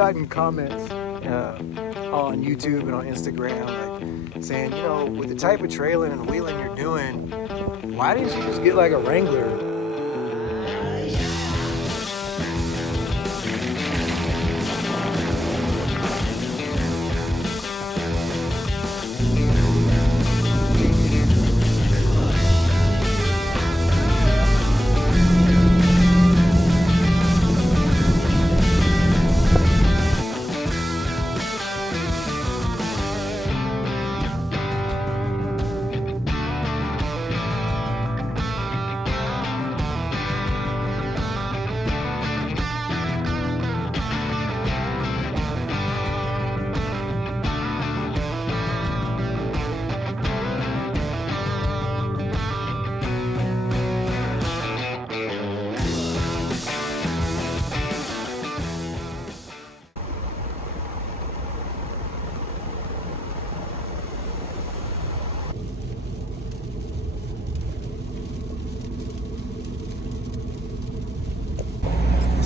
Gotten comments on YouTube and on Instagram like saying, you know, with the type of trailing and wheeling you're doing, why didn't you just get like a Wrangler?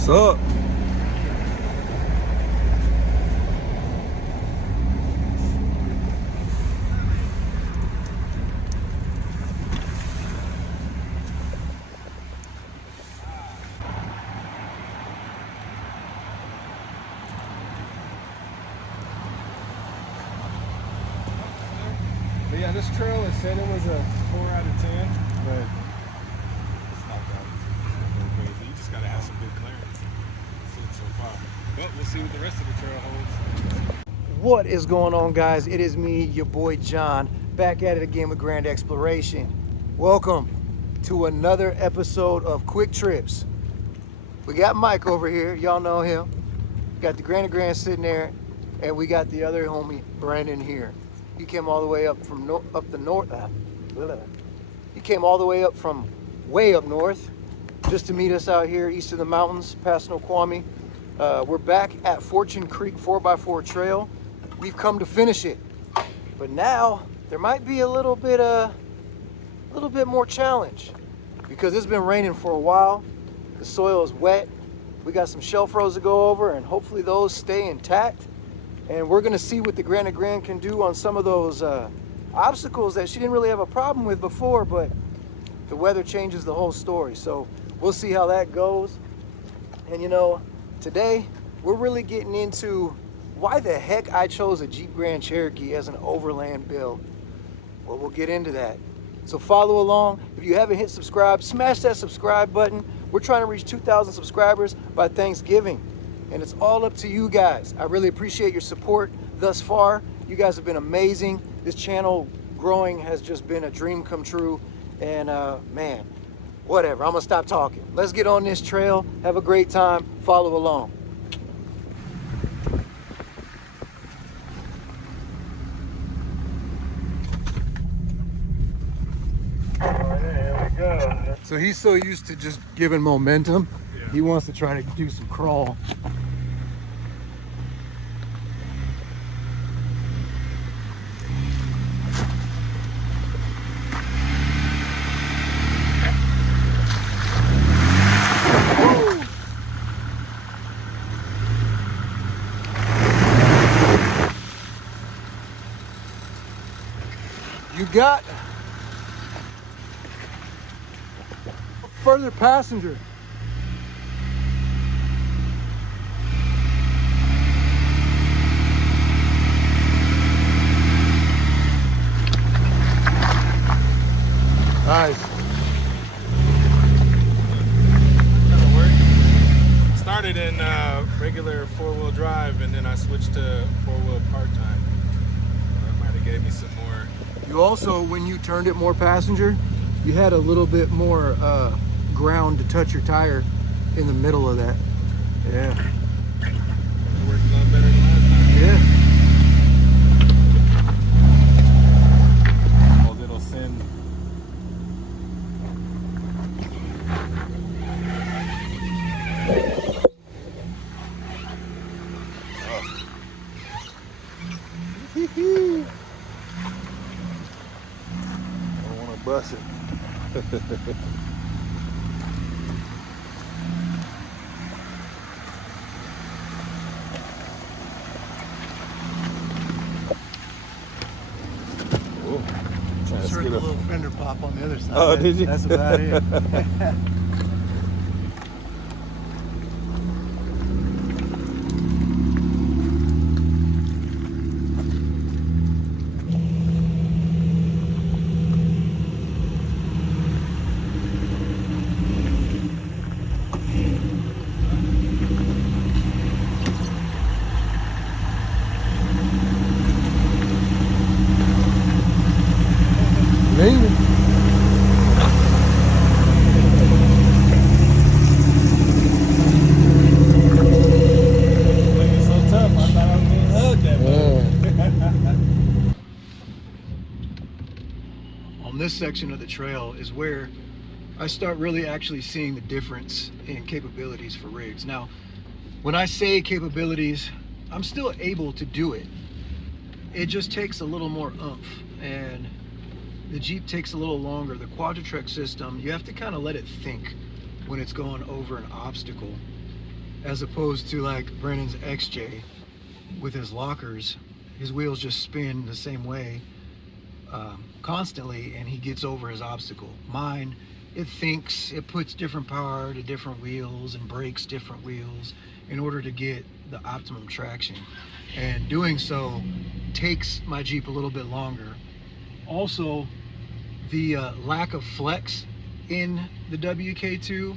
What's up? But yeah, this trail, it said it was a 4 out of 10, but it's not that crazy. You just gotta have some good clearance. So far. But we'll see what the rest of the trail holds. What is going on, guys? It is me, your boy John, back at it again with Grand Exploration. Welcome to another episode of Quick Trips. We got Mike over here, y'all know him. We got the Grand sitting there, and we got the other homie Brandon here. He came all the way up from He came all the way up from way up north just to meet us out here east of the mountains, past Snoqualmie. We're back at Fortune Creek 4x4 trail. We've come to finish it, but now there might be a little bit more challenge because it's been raining for a while. The soil is wet. We got some shelf rows to go over, and hopefully those stay intact. And we're gonna see what the Grand can do on some of those obstacles that she didn't really have a problem with before, but the weather changes the whole story. So we'll see how that goes. And you know, today we're really getting into why the heck I chose a Jeep Grand Cherokee as an overland build. Well, we'll get into that. So follow along. If you haven't hit subscribe, smash that subscribe button. We're trying to reach 2,000 subscribers by Thanksgiving. And it's all up to you guys. I really appreciate your support thus far. You guys have been amazing. This channel growing has just been a dream come true. And man, whatever, I'm gonna stop talking. Let's get on this trail. Have a great time. Follow along. There we go. So he's so used to just giving momentum. Yeah. He wants to try to do some crawl. You got further passenger. Nice. That'll work. Started in regular 4-wheel drive, and then I switched to 4-wheel part-time. That might have gave me some more. You also, when you turned it more passenger, you had a little bit more ground to touch your tire in the middle of that. Yeah. It worked a lot better than last time. Yeah. It'll send. I don't want to bust it. just heard the little fender pop on the other side. Oh, did you? That's about it. Maybe. It's so tough. I thought I was gonna hug that On this section of the trail is where I start really actually seeing the difference in capabilities for rigs. Now, when I say capabilities, I'm still able to do it. It just takes a little more oomph, and the Jeep takes a little longer. The Quadra-Trek system, you have to kind of let it think when it's going over an obstacle, as opposed to like Brandon's XJ with his lockers. His wheels just spin the same way constantly, and he gets over his obstacle. Mine, it thinks, it puts different power to different wheels and brakes different wheels in order to get the optimum traction. And doing so takes my Jeep a little bit longer. Also, the lack of flex in the WK2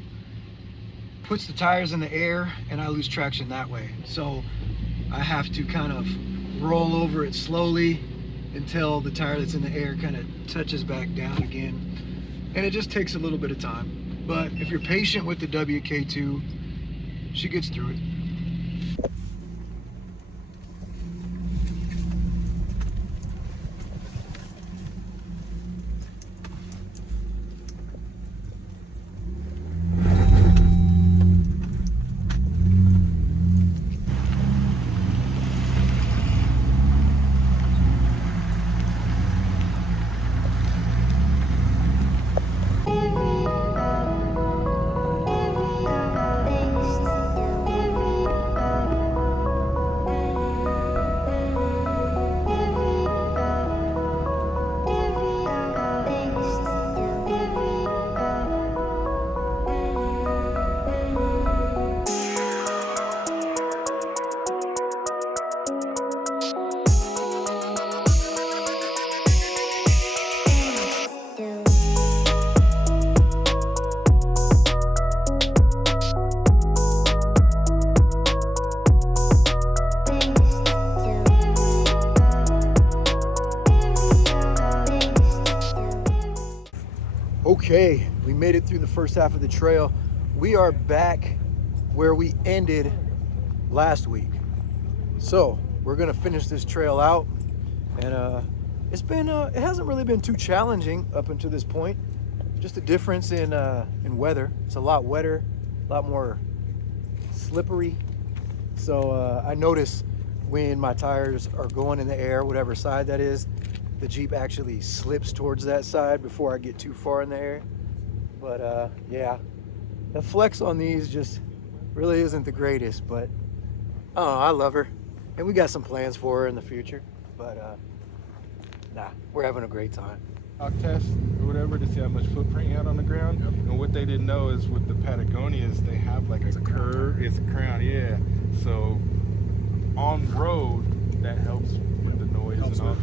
puts the tires in the air, and I lose traction that way. So I have to kind of roll over it slowly until the tire that's in the air kind of touches back down again. And it just takes a little bit of time. But if you're patient with the WK2, she gets through it. Okay, we made it through the first half of the trail. We are back where we ended last week. So we're gonna finish this trail out, and it hasn't really been too challenging up until this point. Just a difference in weather. It's a lot wetter, a lot more slippery. So I notice when my tires are going in the air, whatever side that is, the Jeep actually slips towards that side before I get too far in the air. But yeah, the flex on these just really isn't the greatest, but oh, I love her. And we got some plans for her in the future, but nah, we're having a great time. Test or whatever to see how much footprint you had on the ground. Yep. And what they didn't know is with the Patagonias, they have like a curve. It's a crown, yeah. So on road, that helps with the noise and all.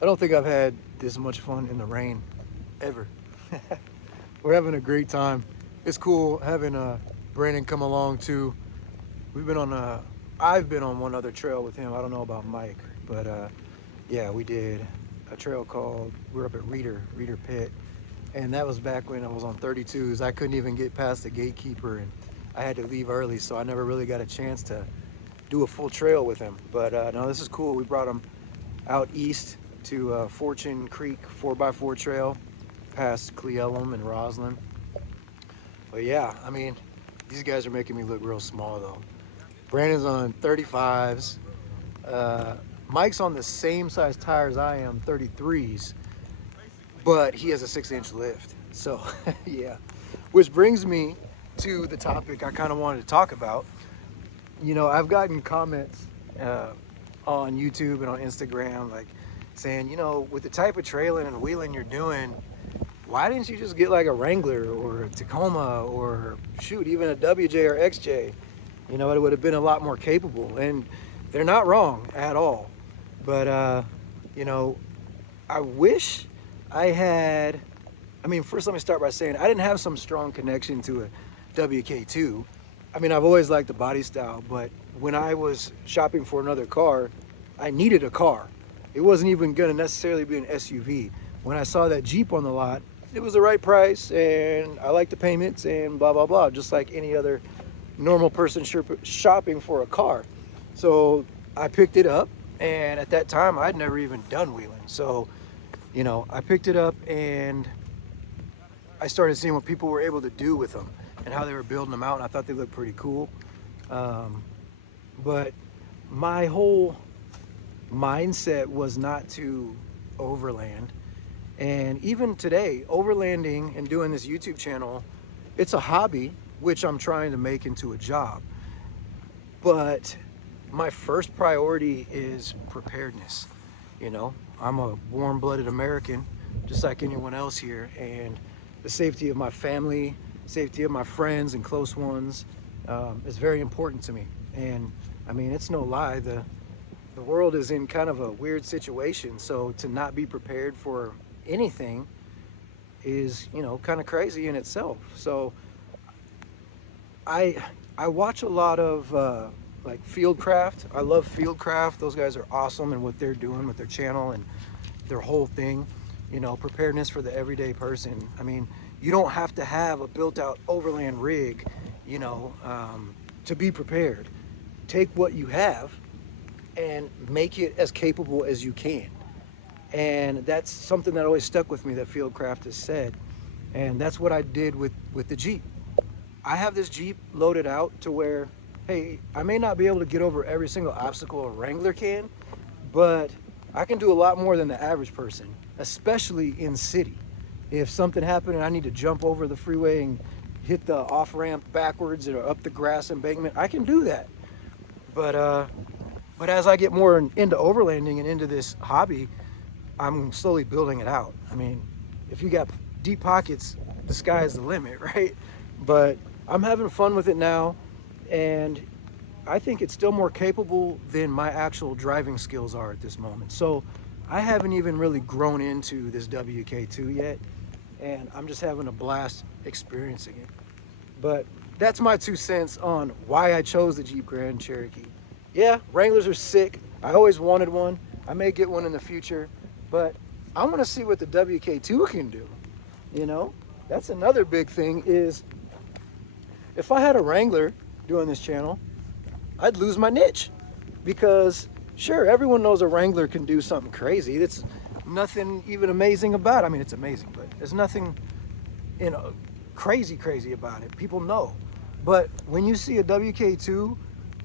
I don't think I've had this much fun in the rain ever. We're having a great time. It's cool having Brandon come along too. I've been on one other trail with him. I don't know about Mike, but yeah, we did a trail we're up at Reeder Pit, and that was back when I was on 32s. I couldn't even get past the gatekeeper, and I had to leave early, so I never really got a chance to do a full trail with him. But no, this is cool. We brought him out east to Fortune Creek 4x4 trail past Cleellum and Roslyn. But yeah, I mean, these guys are making me look real small though. Brandon's on 35s. Mike's on the same size tires I am, 33s, but he has a 6-inch lift. So yeah, which brings me to the topic I kind of wanted to talk about. You know, I've gotten comments on YouTube and on Instagram like saying, you know, with the type of trailing and wheeling you're doing, why didn't you just get like a Wrangler or a Tacoma or shoot, even a WJ or XJ? You know, it would have been a lot more capable. And they're not wrong at all. But, you know, I wish I had, I mean, first let me start by saying I didn't have some strong connection to a WK2. I mean, I've always liked the body style, but when I was shopping for another car, I needed a car. It wasn't even gonna necessarily be an SUV. When I saw that Jeep on the lot, it was the right price and I liked the payments and blah, blah, blah, just like any other normal person shopping for a car. So I picked it up, and at that time I'd never even done wheeling. So, you know, I picked it up and I started seeing what people were able to do with them and how they were building them out, and I thought they looked pretty cool. But my whole mindset was not to overland. And even today, overlanding and doing this YouTube channel, it's a hobby, which I'm trying to make into a job. But my first priority is preparedness. You know, I'm a warm-blooded American, just like anyone else here, and the safety of my family, safety of my friends and close ones is very important to me. And I mean, it's no lie, the world is in kind of a weird situation, so to not be prepared for anything is, you know, kind of crazy in itself. So I watch a lot of like Fieldcraft. I love Fieldcraft. Those guys are awesome in what they're doing with their channel and their whole thing, you know, preparedness for the everyday person. I mean, you don't have to have a built-out overland rig, you know, to be prepared. Take what you have and make it as capable as you can. And that's something that always stuck with me that Fieldcraft has said. And that's what I did with the Jeep. I have this Jeep loaded out to where, hey, I may not be able to get over every single obstacle a Wrangler can, but I can do a lot more than the average person, especially in city. If something happened and I need to jump over the freeway and hit the off ramp backwards or up the grass embankment, I can do that. But as I get more into overlanding and into this hobby, I'm slowly building it out. I mean, if you got deep pockets, the sky is the limit, right? But I'm having fun with it now, and I think it's still more capable than my actual driving skills are at this moment. So I haven't even really grown into this WK2 yet, and I'm just having a blast experiencing it. But that's my 2 cents on why I chose the Jeep Grand Cherokee. Yeah, Wranglers are sick. I always wanted one. I may get one in the future, but I want to see what the WK2 can do. You know, that's another big thing is if I had a Wrangler doing this channel, I'd lose my niche, because sure, everyone knows a Wrangler can do something crazy. It's nothing even amazing about it. I mean, it's amazing, but there's nothing, you know, crazy about it. People know. But when you see a WK2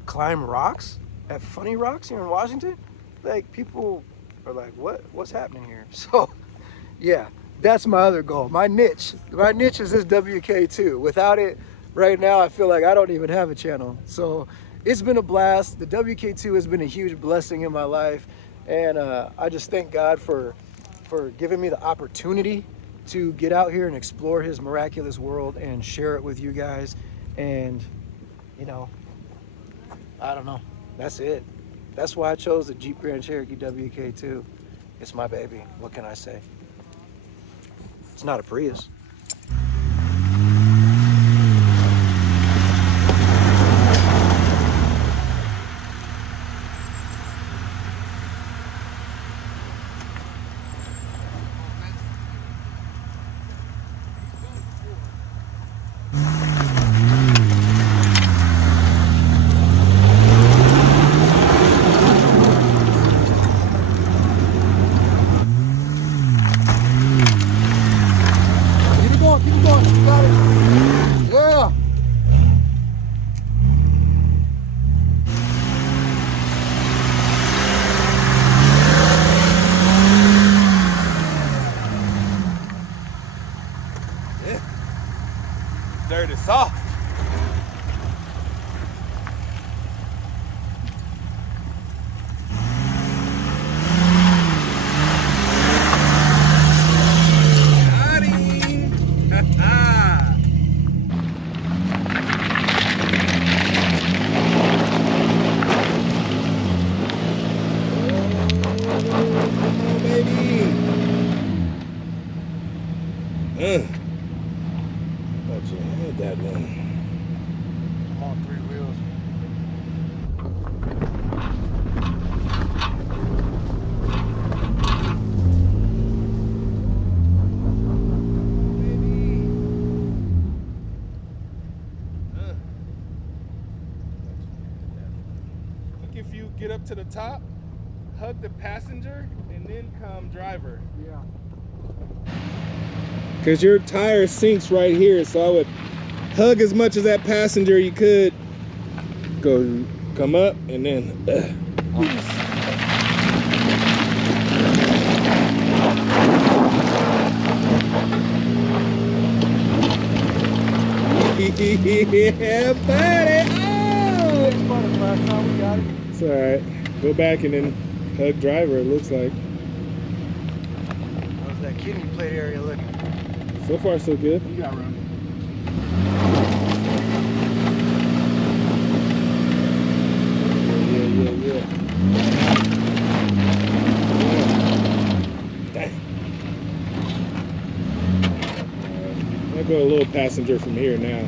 climb rocks at Funny Rocks here in Washington, like, people are like, what's happening here? So yeah, that's my other goal. My niche is this WK2. Without it right now, I feel like I don't even have a channel. So it's been a blast. The WK2 has been a huge blessing in my life, and I just thank God for giving me the opportunity to get out here and explore his miraculous world and share it with you guys. And, you know, I don't know, that's it. That's why I chose the Jeep Grand Cherokee WK2. It's my baby. What can I say? It's not a Prius. if you get up to the top, hug the passenger, and then come driver. Yeah. Because your tire sinks right here, so I would hug as much as that passenger you could. Come up, and then yeah, buddy. Oh! Last time we got it. It's all right. Go back and then hug driver. It looks like. How's that kidney plate area looking? So far, so good. You got room. Yeah. Dang. I'll go a little passenger from here now.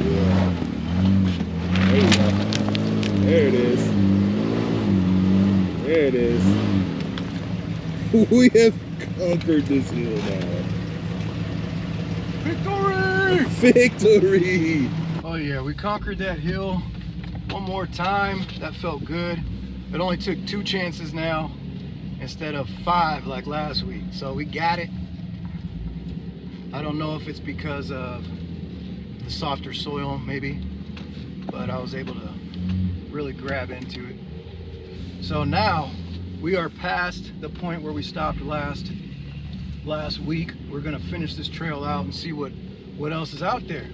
Yeah. There you go. There it is. There it is. We have conquered this hill now. Victory! Victory! Oh yeah, we conquered that hill one more time. That felt good. It only took 2 chances now instead of 5 like last week. So we got it. I don't know if it's because of the softer soil maybe, but I was able to really grab into it. So now we are past the point where we stopped last week. We're gonna finish this trail out and see what else is out there.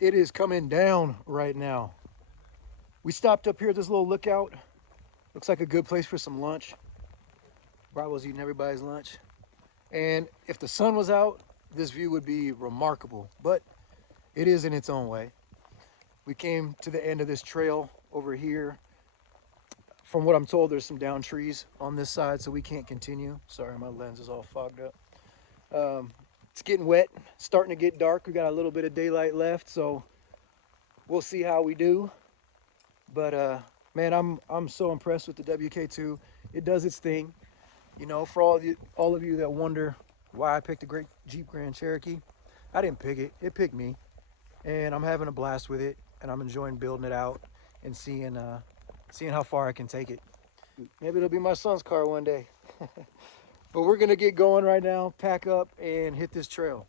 It is coming down right now. We stopped up here at this little lookout. Looks like a good place for some lunch. Bravo's eating everybody's lunch. And if the sun was out, this view would be remarkable, but it is in its own way. We came to the end of this trail over here. From what I'm told, there's some down trees on this side, so we can't continue. Sorry, my lens is all fogged up. It's getting wet, starting to get dark. We got a little bit of daylight left, so we'll see how we do. But man, I'm so impressed with the WK2. It does its thing. You know, for all of you that wonder why I picked a great Jeep Grand Cherokee, I didn't pick it. It picked me, and I'm having a blast with it, and I'm enjoying building it out and seeing how far I can take it. Maybe it'll be my son's car one day. But we're gonna get going right now, pack up, and hit this trail.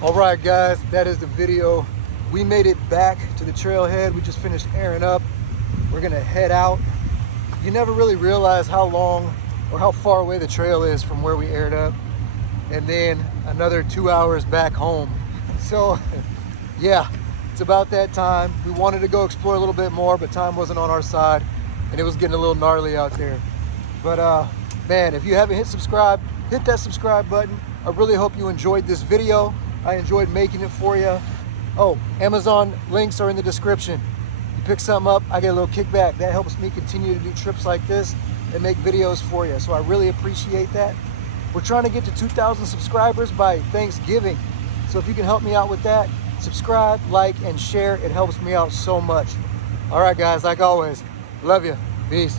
All right, guys, that is the video. We made it back to the trailhead. We just finished airing up. We're gonna head out. You never really realize how long or how far away the trail is from where we aired up, and then another 2 hours back home. So yeah, it's about that time. We wanted to go explore a little bit more, but time wasn't on our side, and it was getting a little gnarly out there. But Man, if you haven't hit subscribe, hit that subscribe button. I really hope you enjoyed this video. I enjoyed making it for you. Oh, Amazon links are in the description. You pick something up, I get a little kickback. That helps me continue to do trips like this and make videos for you. So I really appreciate that. We're trying to get to 2,000 subscribers by Thanksgiving. So if you can help me out with that, subscribe, like, and share. It helps me out so much. All right, guys, like always, love you. Peace.